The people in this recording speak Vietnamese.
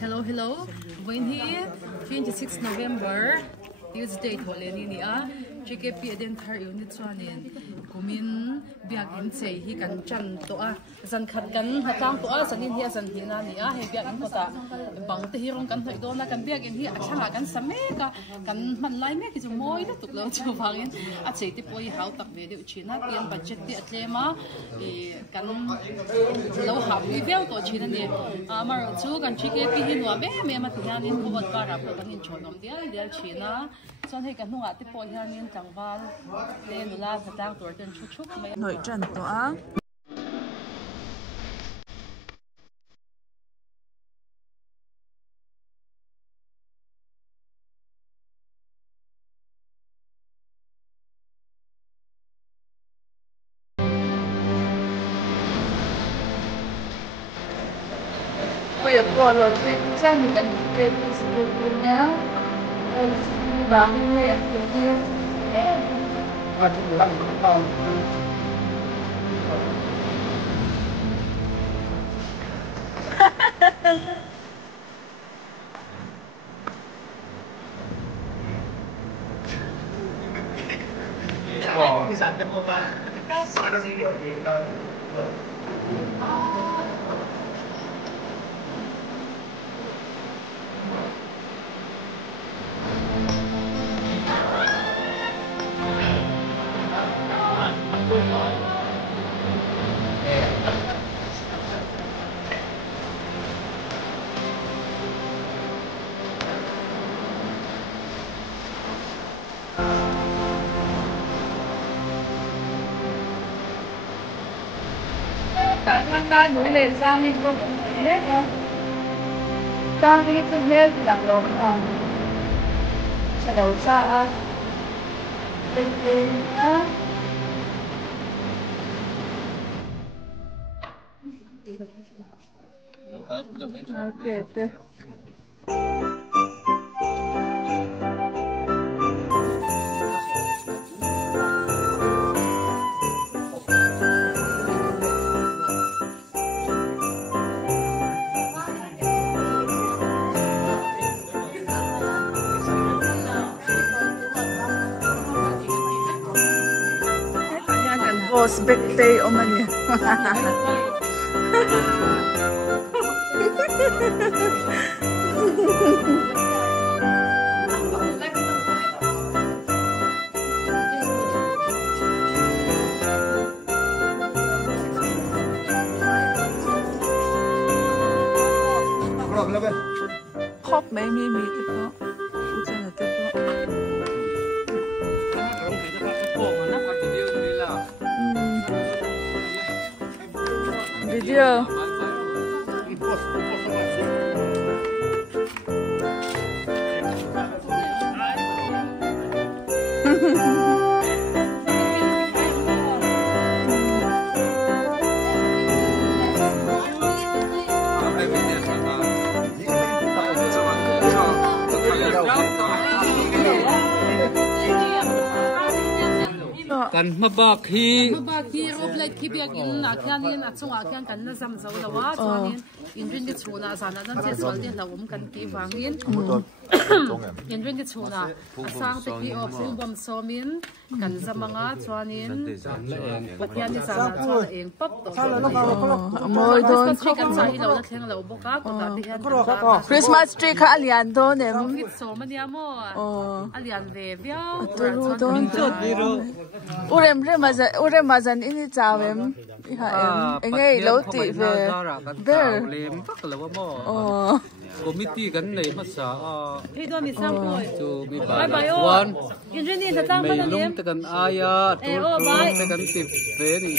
Hello, hello. When he 26 November, Tuesday, Holeni niya. JKP eden thar unit chuanin kumin biak in chei hi kan chan to a san khat kan hatang to a sanin hi san hina ni a he biak in kota bang te hi rong kan thoi do na kan biak in hi athanga kan same ka kan man lai me ki chu moi na tuk lo chu wangin a chei te poi hau tak ve de china tian budget ti atlema e kan lo ha wi vel to china ni amar chu kan JKP hi no me ma tianin ko wat para ko kan in chonom dia china chon he kan hunga te poi hianin tangwal le nula phatang tor ten chuchuk mai nội trần to a bây giờ còn rồi sang thì cần về Facebook nhá bán nghe kiểu như ta núi lên sang đi không hết không sang đi không hết thì làm rồi sẽ đầu xa bên kia ok boss birthday o man yan. Khóc mấy mi mi thế đó. Ủa sao là thế đó. Video. kan mabaki roblek ki biak in na khianin achunga khian kan na zam zo lawa chuanin inrin ni chuna sana nan che sol de lawum kan ti wangin inrin ni chuna asang te ki op bom somin kan zamanga chuanin pathian ni sana chuan eng pop to Moi don kan sa hi lo na thleng lo boka ko ta ti hian Christmas tree kha alian do ne fit so mania mo alian ve viao tu don urem mazan ini chawem iha engei lo ti ve ber lem tak lo mo committee kan nei ma sa hi do mi sam koi chu bi bye bye one engineer ta tang ma lem te kan aya tu te kan tip ve ni